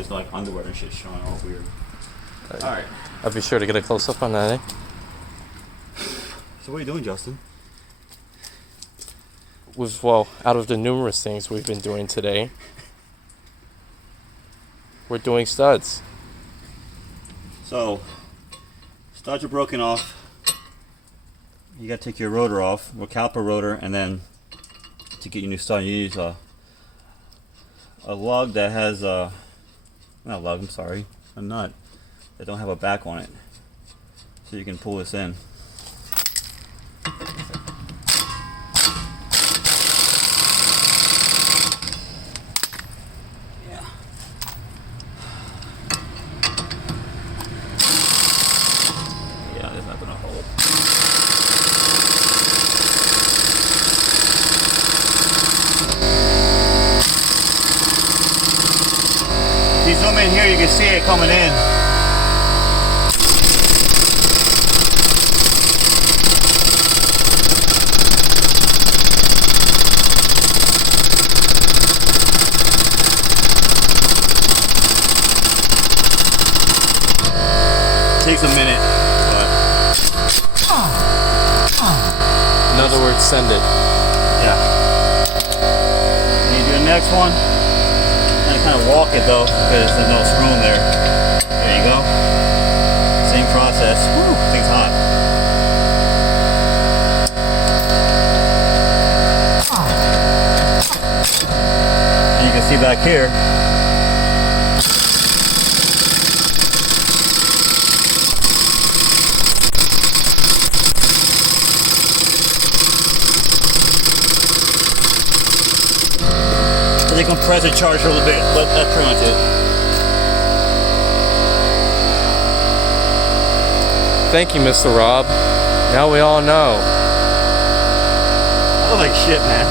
his like underwear and shit showing all weird. Alright. I'll be sure to get a close up on that, eh? So what are you doing, Justin? Well, out of the numerous things we've been doing today, we're doing studs. So, studs are broken off. You gotta take your rotor off, or caliper rotor, and then to get your new stud, you use a lug that has not a lug, I'm sorry, a nut that don't have a back on it, so you can pull this in. If you zoom in here, you can see it coming in. Takes a minute, but in other words, send it. Yeah. And you do the next one. Kind of walk it though, because there's no screw in there. There you go. Same process. Woo, thing's hot. And you can see back here. They compress and charge for a little bit, but that's pretty much it. Thank you, Mr. Rob. Now we all know. I look like shit, man.